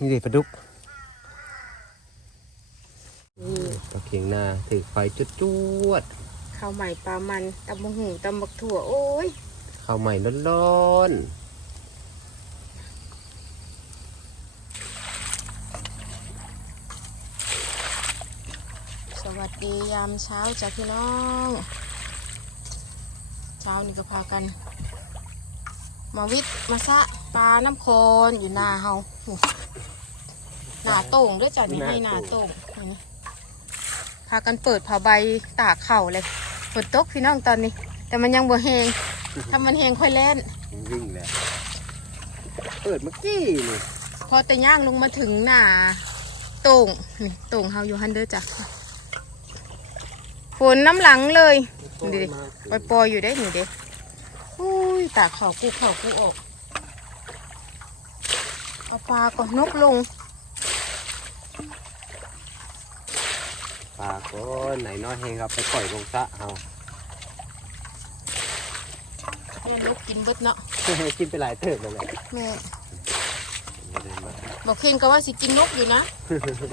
นี่เด็ปลาดุกปลาเขียงนาถือไฟจุดจวดข้าวใหม่ปลามันตำบักหูตำบักถั่วโอ้ยๆข้าวใหม่ร้อนสวัสดียามเช้าจ้ะพี่น้องเช้านี่ก็พากัน มาวิทย์มาซะปลาน้ำโคนอยู่หน้าเฮา หูหน้าโต่งด้วยจ้ะนี่ให้หน้าโต่งนี่พากันเปิดผ้าใบตากเข่าเลยฝนตกพี่น้องตอนนี้ แต่มันยังบ่แหงถ้ามันแหงค่อยเล่นๆวิ่งแล้วเปิดเมื่อกี้นี่พอแต่ย่างลงมาถึงหน้าโต่งนี่โต่งเฮาอยู่ฮันเดอร์จ้ะฝนน้ำหลังเลยดิปล่อยปอยๆอยู่ได้หนิเด้อุ้ยตากเข่ากูเข่ากูออกเอาปลาก็นกลง ปลาก็ไหนน้อยแหงครับไปปล่อยลงสระเอาแม่นกกินเบิดเนาะกินไปหลายเติบเลยแหละแม่ไม่ได้มาบอกเข่งก็ว่าสิกินนกอยู่นะ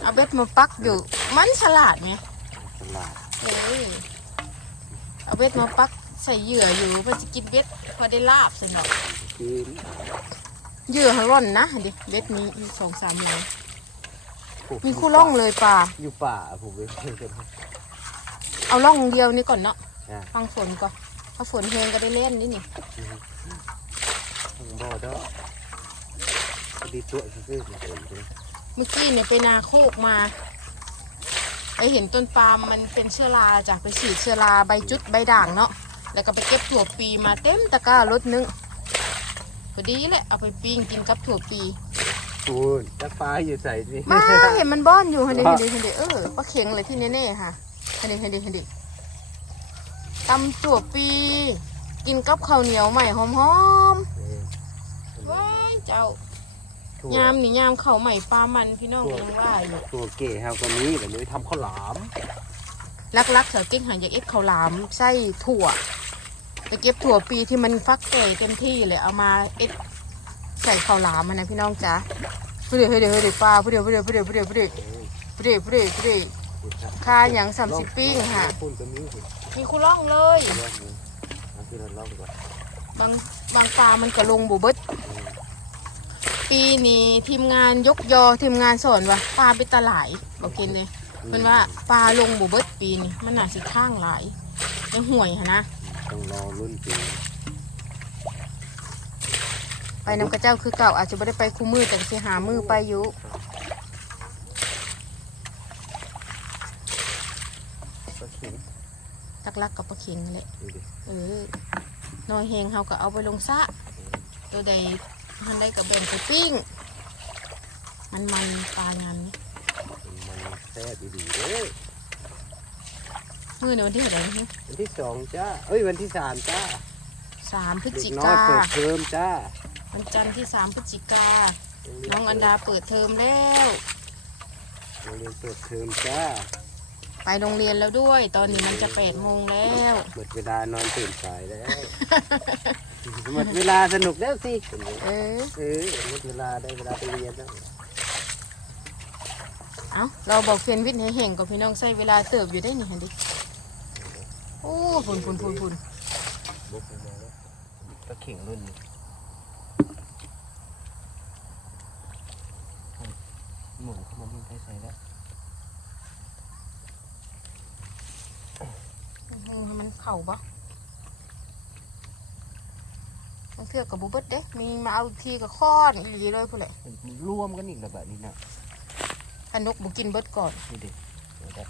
เอาเบ็ดมาปักอยู่ มันฉลาดไงตลาดเอ้ยเอาเบ็ดมาปักใส่เหยื่ออยู่เพื่อจะกินเบ็ดพอได้ลาบสิเนาะกินเหยื่อเขาร่อนนะดิเบ็ดนี้มีสองสามหลัง มีคู่ล่องเลยป่า อยู่ป่าผมไปเพิ่งจะเอาล่องเดียวนี่ก่อนเนาะอ่า ฟังฝนก่อนถ้าฝนแหงก็ได้เล่นนี่นี่ทางบ่อเด้อพอดีตัวซื่อๆเฉยๆเลยเมื่อกี้เนี่ยไปนาโคกมาไปเห็นต้นปาล์มมันเป็นเชื้อราจากไปฉีดเชื้อราใบจุดใบด่างเนาะแล้วก็ไปเก็บถั่วปีมาเต็มตะกร้ารถนึงพอดีแหละเอาไปปิ้งกินกับถั่วปี คูณจักปลาอยู่ใส่สิมาเห็นมันบ้อนอยู่เห็นดิเห็นดิเห็นดิเออปลาเข็งเลยที่เน่ๆค่ะเห็นดิเห็นดิเห็นดิตำถั่วปี กินกับข้าวเหนียวใหม่หอมๆว้ายเจ้าถั่วยามนี่ยามข้าวใหม่ปลามันพี่น้องยังว่าอยู่ตัวเก๋เฮาก็มีแต่เลยทำข้าวหลามลักๆเสือเก่งหาอยากเอ็ดข้าวหลามไส้ถั่วไปเก็บถั่วปีที่มันฟักแก่เต็มที่เลยเอามาเอ็ด ใส่ข้าวหลามมันนะพี่น้องจ๋าผู้เดียวผู้เดียวผู้เดียวปลาผู้เดียวผู้เดียวผู้เดียวผู้เดียวผู้เดียวผู้เดียวผู้เดียวผู้เดียวค่าอย่างสามสิบปิ้งค่ะปุ่นก็มีสิมีคูล่องเลยลองดูเอาที่เราลองก่อนบางบางปลามันก็ลงบุเบิดปีนี้ทีมงานยกยอทีมงานสอนว่าปลาไปตะหลายบอกกินเลยเพิ่นว่าปลาลงบุเบิดปีนี้มันน่าสิข้างหลายยังห่วยหะนะต้องรอรุ่นปี ไปนำกระเจ้าคือเก่าอาจจะไม่ได้ไปคู่มือแต่สิหามือไปอยู่ก็ขิงตักลักกับปลาเข็งนั่นแหละดูดิเออน้อยเฮงเฮาก็เอาไปลงซะตัวใดมันได้กับแบ่งไปปิ้ง มันมันปลางานนี่มันแซ่บดีๆเด้อมือในวันที่เท่าไหร่นี่วันที่สองจ้าเอ้ยวันที่สามจ้าสามพฤศเด็จิกน้อยกาเปิดเทอมจ้า วันจันทร์ที่สามพฤศจิกา น้องอันดาเปิดเทอมแล้ว โรงเรียนเปิดเทอมจ้าไปโรงเรียนแล้วด้วย ตอนนี้มันจะแปดโมงแล้ว หมดเวลานอนตื่นสายแล้ว หมดเวลาสนุกแล้วสิเออเออหมดเวลาได้เวลาไปเรียนแล้วเอาเราบอกเฟียนวิทย์ให้เห่งกับพี่น้องใช้เวลาเติบอยู่ได้นี่เห็นดิโอ้ฝุ่นฝุ่นฝุ่นฝุ่นบุกไปแล้วก็เข่งรุ่นนี้ หมุนเข้ามาที่ไทยใส่แล้วหูให้มันเข่าปะบางเทือกกับบุบเบิดเด้ มีมาเอาอีกทีกับค้อนอีหลีเลยพูดเลยมันรวมกันอีกแล้วแบบนี้นะถ้านกบุกินเบิดก่อนดูดิเดี๋ยวได้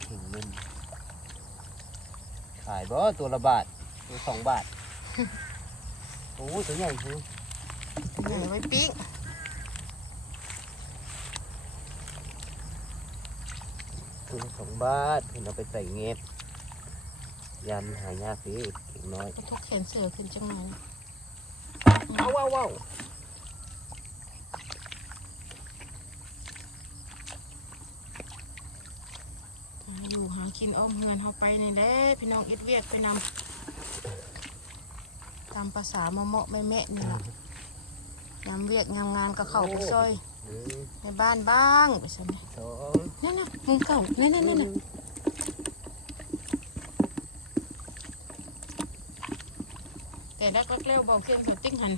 เข่งรุ่นขายบ่ตัวละบาทตัวสองบาท โอ้ยตัวใหญ่คือ เดี๋ยวไว้ปิ้งตัวละสองบาทเห็นเอาไปใส่เงียบยันหายากสิเข่งน้อยเอาทุกแขนเสือขึ้นจังหน่อยว้าวว้าวว้าวหาอยู่หากินอ้อมเฮือนเฮาไปในแหละพี่น้องอิดเวียดไปนำตามภาษามาเหมาะแม่แม่ๆนี่ล่ะ ยามเวียกยามงานก็เข้าไปซอยหนึ่งในบ้านบ้างไปใช่ไหมสองนั่นน่ะมุมเก่านั่นนั่นนั่นน่ะแต่แรกก็เร็วเบาเคียนกับติ๊กหัน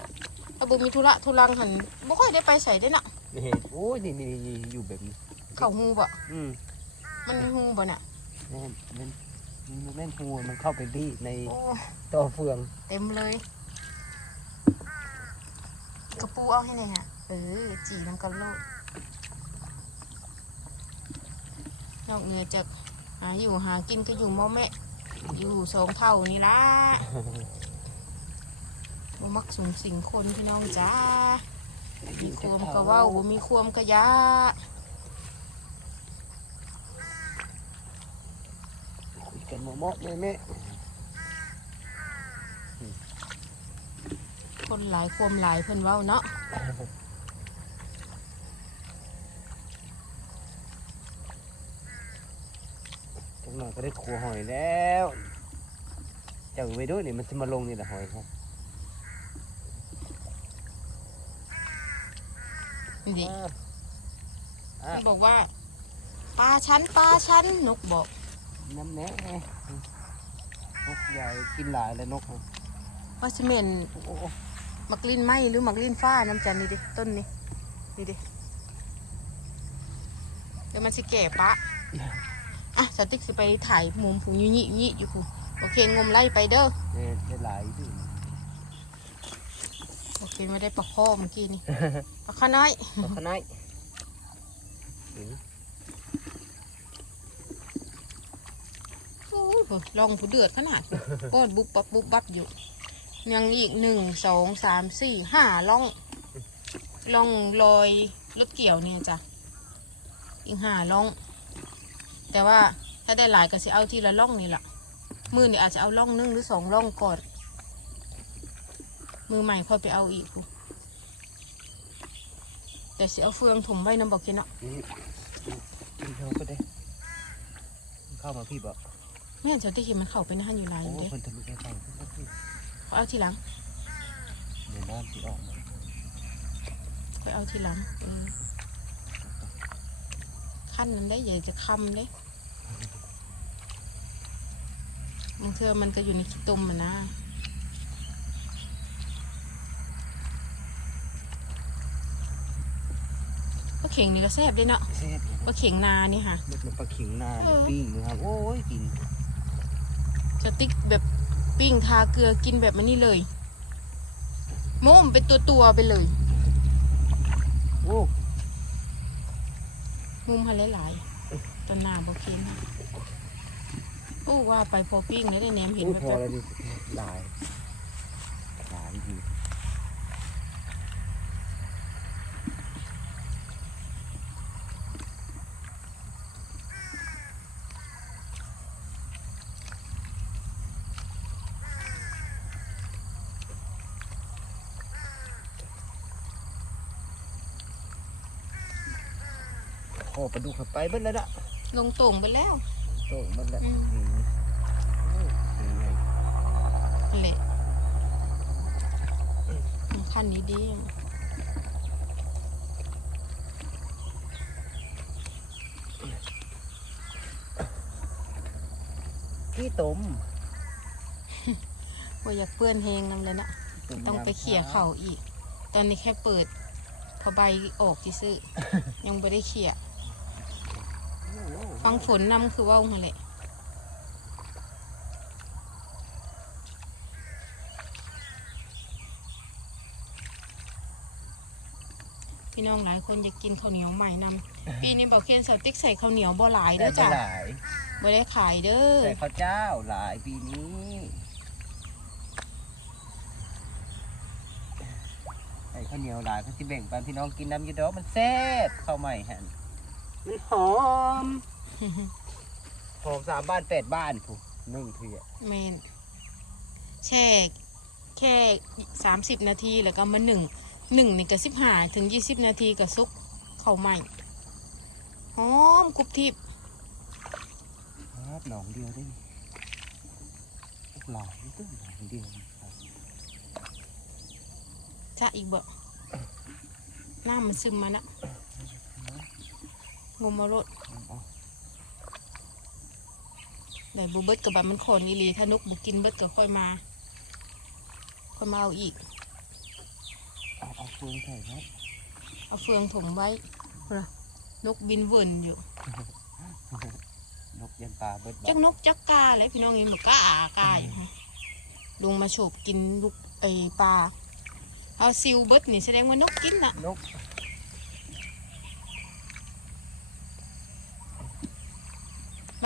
ถ้าบุมีธุระธุรังหันบ่ค่อยได้ไปใส่ได้น่ะนี่โอ้ยนี่นี่นี่อยู่แบบนี้เข้าหูบ่อืมมันมีหูบ่น่ะแม่นแม่นมันแม่นหัวมันเข้าไปดีในโอ้ต่อเฟือง เต็มเลยก ระปูเอาให้หน่อยฮะเออจีน้ำกันโลดนอกเหนือจากหาอยู่หากินก็อยู่หมอแม่ อยู่สองเท่านี่ละบ่มักสูงสิงคนพี่น้องจ้ามีความก็เว้าบ่มีความก็ยาคุยกันหมอๆแม่แม่ คนหลายความหลายเพิ่นเว้าเนาะจังหน่อยก็ได้ขัวหอยแล้วเจ้าไปด้วยนี่มันจะมาลงนี่แหละหอยครับนี่ดิอ่าอะมันบอกว่าปลาชั้นปลาชั้นนกบอกน้ำแน่นกใหญ่กินหลายแล้วนกอะว่าซิเมนโอ้โห มักลิ้นไหมหรือมักลิ้นฟ้าน้ำจันนี่ดิต้นนี้นี่ดิเดี๋ยวมันสิแก่ปะอะสติ๊กสิไปถ่ายมุมผูยุยิยิอยู่ผูโอเคงมไล่ไปเด้อเนี่ยได้หลายที่โอเคไม่ได้ปลาข้อเมื่อกี้นี่ปลาข้าน้อยเอาขางในาดโอ้ยลองผู้เดือดขนาดก้อนบุบบับบุบบับอยู่ ยังอีกหนึ่งสองสามสี่ห้าล่องล่องลอยรถเกี่ยวเนี่ยจ้ะอีกห้าล่อง แต่ว่าถ้าได้หลายก็จะเอาทีละล่องนี่แหละมือนี่อาจจะเอาล่องหนึงหรือสองล่องก่อน มือใหม่ค่อยไปเอาอีกพูแต่สิเอาเฟืองถุ่มไว้น้ำบอกกินเนาะนี่กินเขาก็ได้เข้ามาพี่บอกไม่เห็นจะได้เห็นมันเข้าไปในหันอยู่หลายอโอ้ยู่เด้คนทำไม่ได้ใส่พี่ขอ เอาทีหลังเดี๋ยวน้ำที่ออกมาไปเอาทีหลังเออขั้นนั้นได้ใหญ่จะคำเด้บางเทื่อมันก็อยู่ในขี้ตุ่มมันนะปลาเข่งนี่ก็แซ่บเด้เนาะแซ่บอย่างปลาเข่งนานี่ค่ะมันเป็นปลาขิงนาเออปิ้งนะครับโอ้ยกิน สติ๊กแบบ ปิ้งทาเกลือกินแบบมันนี่เลยโม่มเป็นตัวตัวๆไปเลย โอ้มุมหันหลายๆตอนหนาโบเคนนะโอ้ว่าไปพอปิ้งแล้วได้แหนมเห็นโอ้ยแบบพอแล้วดิหลายหลายดี โอ้ปลาดุกเข้าไปเบิดแล้วนะลงโต่งไปแล้วโตเบิดแล้วอืมอืมโอ้เป็นไงนั่นแหละมันขั้นนี้ดีพี่ต้มว่าอยากเปื้อนเฮงนำเลยนะต้มต้องไปยำเขี่ยเข่าอีก ตอนนี้แค่เปิดพอใบออกที่ซื้อยังไม่ได้เขี่ยโอ้โห ฟังฝนนำคือเว่าหั่นแหละพี่น้องหลายคนอยากกินข้าวเหนียวใหม่นำปีนี้บอกเคียนสาวติ๊กใส่ข้าวเหนียวบ่หลายเด้อแต่จ้ะบ่หลายบ่ได้ขายเด้อแต่ข้าวเจ้าหลายปีนี้ใส่ข้าวเหนียวหลายก็สิแบ่งปันพี่น้องกินน้ำอยูดอกมันแซ่บข้าวใหม่ฮะ มันหอม หอมสามบ้านแปดบ้านผูกนึ่งเถื่อเมนแช่แค่สามสิบนาทีแล้วก็มาหนึ่งหนึ่งนี่ก็สิบห้าถึงยี่สิบนาทีก็ซุกเข้าวใหม่หอมกรุบทิพย์ครับหนองเดียวได้นี่หลายต้นหนองเดียวครับจะอีกบ่น้ำมันซึมมานะ งมมารถไหนบุเบิดกับบัมันขอนอีหลีถ้านกบุกินเบิดก็ค่อยมาค่อยมาเอาอีก เอาเอาฟืนใส่ครับเอาเฟืองถมไว้พุ่นน่ะนกบินเวินอยู่นกยันปลาเบิดจักนกจักกาเลยพี่น้องเองบอกกาอากาอยู่ฮะลงมาโฉบกินลูกไอปลาเอาซิวเบิดนี่แสดงว่านกกินน่ะนก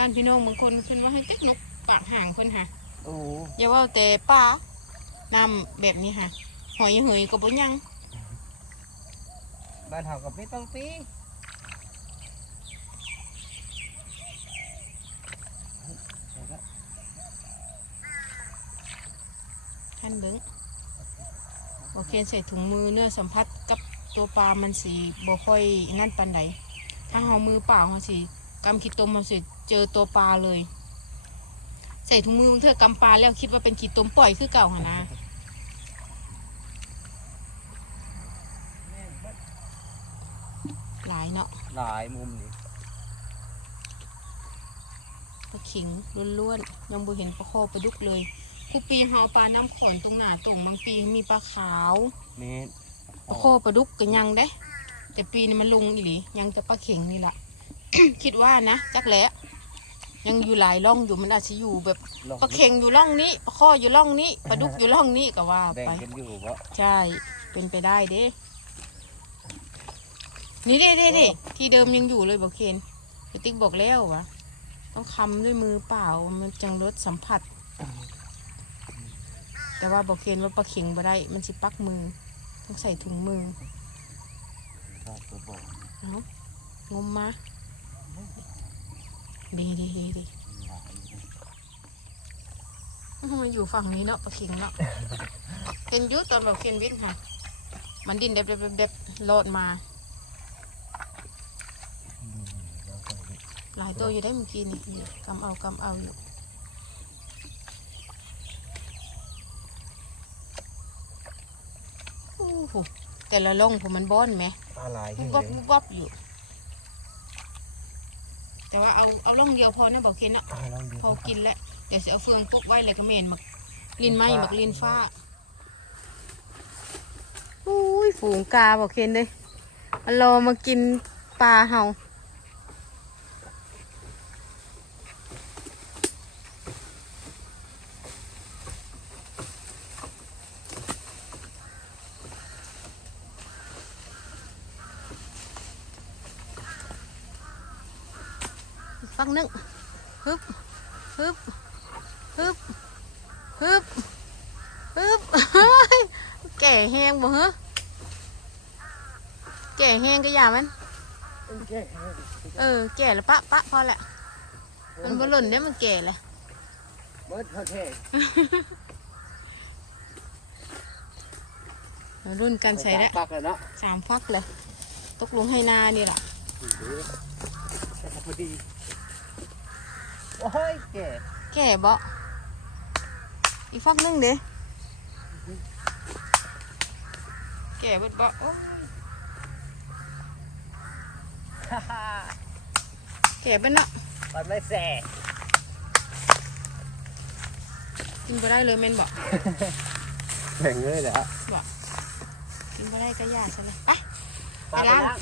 บ้านพี่น้องบางคนขึ้นว่าให้จักนกปากห่างคนค่ะโอ้อย่าว่าแต่ปลานำแบบนี้ค่ะ หอยเหยก็บ่ยังบ้านเฮากับไม่ต้องปีใส่ละท่านเบิ้งโอเคใส่ถุงมือเนื้อสัมผัสกับตัวปลามันสีบ่ค่อยนั่นปันใดถ้าเอามือเปล่าเขาสิกำขีดตมมันสิ เจอตัวปลาเลย ใส่ถุงมือบางเธอกำปลาแล้วคิดว่าเป็นขีดตมปล่อยคือเก่าหนนะหลายเนาะหลายมุมนี่ปลาขิงล้วนๆยังบ่เห็นปลาโคปลาดุกเลยผู้ปีเฮาปลาน้ำขอนตรงหน้าตรงบางปีมีปลาขาวเมตรปลาโคปลาดุกก็ยังได้ แต่ปีนี้มันลงอีหลียังแต่ปลาเข็งนี่แหละ คิดว่านะ จักแหล้ว ยังอยู่หลายร่องอยู่มันอาจจะอยู่แบบลองปลาเข็งอยู่ร่องนี้ปลาข้ออยู่ร่องนี้ปลาดุกอยู่ร่องนี้ก็ว่าแบ่งไป กันอยู่บ่ใช่ เป็นไปได้เด้ นี่เด้เด้เด้ที่เดิมยังอยู่เลยบอกเคนพี่ติ๊กบอกแล้ววะต้องคำด้วยมือเปล่ามันจังลดสัมผัส แต่ว่าบอกเคนว่าปลาเข็งบ่ได้ มันสิปักมือ ต้องใส่ถุงมือ ครับตัวบอก เอางมมาเดีดีดีดีหลายอยู่มันอยู่ฝั่งนี้เนาะปลาเข็งเนาะเป็นอยุตอนแบบเคนวิทย์ค่ะ มันดินเด็บเด็บเด็บเด็บโลดมาอืมแล้วก็หลายตัวอยู่ได้เมื่อกี้นี่นี่กำเอากำเอาอยู่โอ้โหแต่ละลงผมมันบ้อนไหมปลาหลายวุที่บเลวับยวุบวับอยู่ แต่ว่าเอาเอาล่องเดียวพอนะบอกเคนนะอ่าลองดูพอกินแล้วเดี๋ยวจะเอาเฟืองปุ๊บไว้เลยก็เมนหมักลินไหมหมักลินฟ้าอุ้ยฝูงกาบอกเคนเลยมารอมากินปลาเห่าอีกฟังหนึง ฮึบฮึบฮึบฮึบฮึบเฮ้ยแก่แห้งบ่เหรอแก่แห้งก็อย่ามันเออ แก่แล้วปะปะพอละ มันบ่หล่นได้มันแก่เลยเบิดเท่าเท่เรารุ่นกันใส่แล้วปักเลยเนาะสามฟักเลย ตกลงให้นานี่แหละพอดี โอ้ยแก่แก่บ่อีกฟักหนึงเด้แก่เบิดบ่โอ้ยฮ่าฮ่าแก่เบิดเนาะปัดไม่แส่กินบ่ได้เลยแม่นบ่แบ่งเลยแหละกินบ่ได้ก็ยาใช่ไหมไปปลาไปล้างล้าง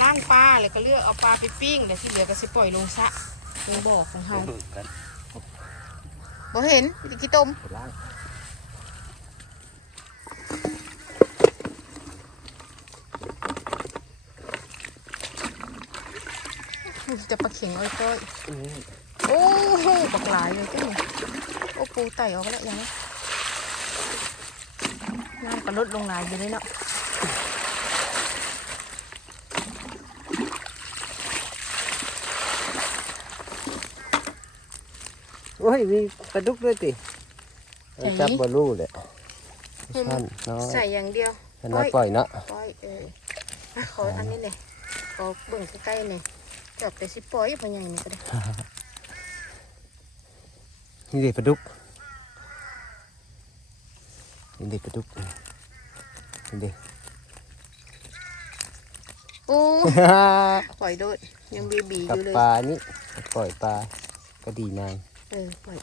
ล้างปลาแล้วก็เลือกเอาปลาไปปิ้งแล้วที่เหลือก็สิปล่อยลงสระลงบ่อของเฮากันบ่เห็นพี่กี่ต้มไปล้างมีแต่ปลาเข็งอ้อยต้อยอืมโอ้โหบักหลายเลยจ้ะนี่โอ้ปูไต่ออกแล้วยังไงน้ำก็ลดลงหลายอยู่เลยเนาะ โอ้ย มีปลาดุกด้วยติจับบอลูเลยสั้นน้อยใส่อย่างเดียวอันนั้นปล่อยเนาะปล่อยเอออะขออันนี้เลยขอเบิ่งใกล้ๆหน่อยจบแต่สิปล่อยมันยังนี่ก็ได้นี่เด็กปลาดุกนี่เด็กปลาดุกนี่ดิโอ้ปล่อยโดดยังบีบีอกับยู่เลยปลานี่ปล่อยปลาก็ดีนาย เออปล่อย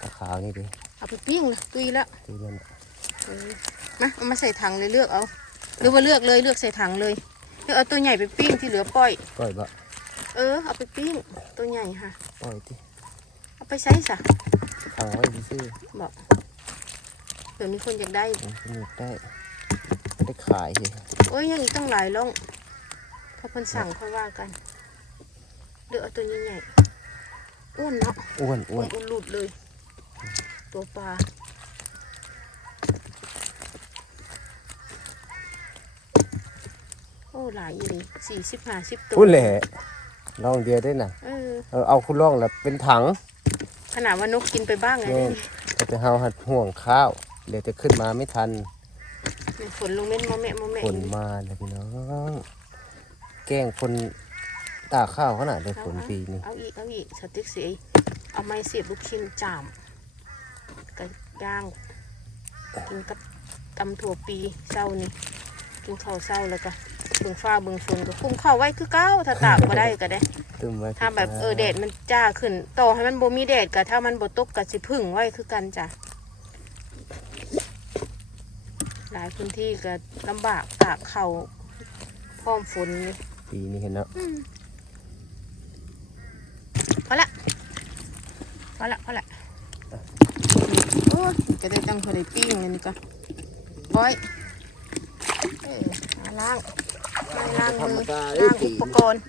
ปลาขาวนี่ดิเอาไปปิ้งละตุยแล้วดูนั่นน่ะเออมาเอามาใส่ถังเลยเลือกเอาหรือว่าเลือกเลยเลือกใส่ถังเลยเลือกเอาตัวใหญ่ไปปิ้งที่เหลือปล่อยปล่อยบะเออเอาไปปิ้งตัวใหญ่ค่ะปล่อยที่เอาไปใช้ซะขังไว้ซื่อบอกเผื่อมีคนอยากได้ๆมันสนุกได้ไม่ได้ขายสิโอ้ยยังอีกตั้งหลายล่องพอเพิ่นสั่งค่อยว่ากันเลือกเอาตัวใหญ่ๆ อ้วนเนาะอ้วนอ้อ้ววนนอ้วนหลุดเลย ตัวปลาโอ้หลายอยู่นี่สี่สิบห้าสิบตัวพูดแหละลองเดียวได้น่ะ เออเออเอาคุณลองแล้วเป็นถังขนาดว่านกกินไปบ้างไงเนี่ยก็จะเฮาหัดห่วงข้าวเดี๋ยวจะขึ้นมาไม่ทันนี่ฝนลงเม็ดมะแม่มะแม่ฝนมาแล้วพี่น้อง แกล้งคน ตากข้าวขนาดได้ฝนปีนี้เอาอีก เอาอีกสติ๊กสีเอาไม้เสียบลูกชิ้นจามกับย่าง กินกับตำถั่วปีเศร้านี่กินข้าวเศร้าแล้วก็เบิ่งฟ้าเบิ่งฝนก็คุ้มข้าวไว้คือเก้าถ้าตากก็ได้ก็ได้ตึมไว้ถ้าแบบเออแดดมันจ้าขึ้นต่อให้มันบ่มีแดดก็ถ้ามันบ่ตกก็สิพึ่งไว้คือกันจ้ะหลายพื้นที่ก็ลำบากตากเขาวพร้อมฝนนี่ปีนี้เห็นแล้ว อืมพอละพอละพอละโอ้ยจะได้ตั้งเขาได้ปิ้งเลยนี่ก็บอยเออหาล้างล้างล้างมือล้างอุปกรณ์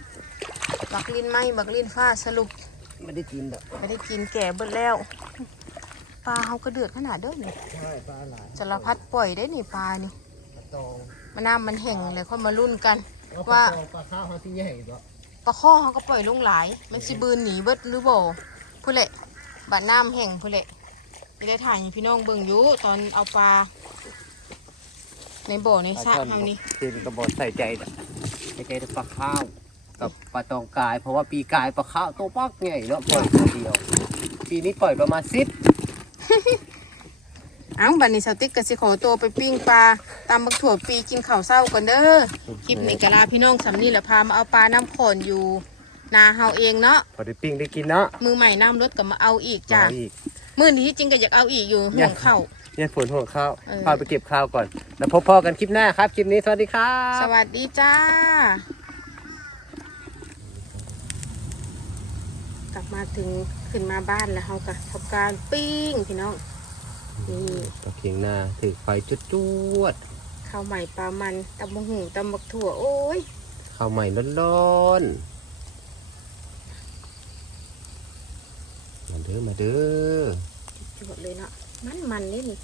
บักลินไหมบักลินฟ้าสรุปไม่ได้กินดอกไม่ได้กินแก่เบิดแล้ว ปลาเขาก็เดือดขนาดเด้อนี่ใช่ปลาหลายสารพัดปล่อยได้นี่ปลานี่ปลาตองมันน้ำมันแห้งเลยค่อยมารุ่นกันปลาว่าตองปลาข้าวเขาที่ใหญ่ก็ ปลาข้อเขาก็ปล่อยลงหลาย มันสิบืนหนีเบิดหรือบ่ผู้เละบาดน้ำแห้งผู้เละไม่ได้ถ่ายให้พี่น้องเบิ่งอยู่ตอนเอาปลา ในบ่อในสระทางนี้เป็นกระบอกใส่ใจน่ะใส่ใจแต่ปลาข้าว กับปลาตองกาย เพราะว่าปีกายปลาข้าวตัวปักใหญ่เนาะปล่อยตัวเดียว ปีนี้ปล่อยประมาณสิบ เอ้าบัดนี้สาวติ๊กกับสิขอตัวไปปิ้งปลาตามบักถั่วปีกินข้าวเศร้าก่อนเด้อคลิปนี้กะลาพี่น้องสำนี่แหละพามาเอาปลาน้ำขอนอยู่นาเฮาเองเนาะพอได้ปิ้งได้กินเนาะมือใหม่น้ำรถก็มาเอาอีกจ้ะมาอีกมือนี้ที่จริงก็อยากเอาอีกอยู่ห่วงเข้าเนี่ยฝนห่วงข้าวเออพาไปเก็บข้าวก่อน แล้วพบพ่อกันคลิปหน้าครับ คลิปนี้สวัสดีครัสบวัสดีจ้า กลับมาถึงขึ้นมาบ้านแล้วเขาก็ทำการปิ้งพี่น้อง นี่ตะเคียงหน้าถือไฟจุดจวดข้าวใหม่ปลามันตำมะหูตำบักถั่วโอ้ยๆข้าวใหม่ร้อนๆมาเด้อมาเด้อจุดเลยเนาะมันมันๆนี่นี่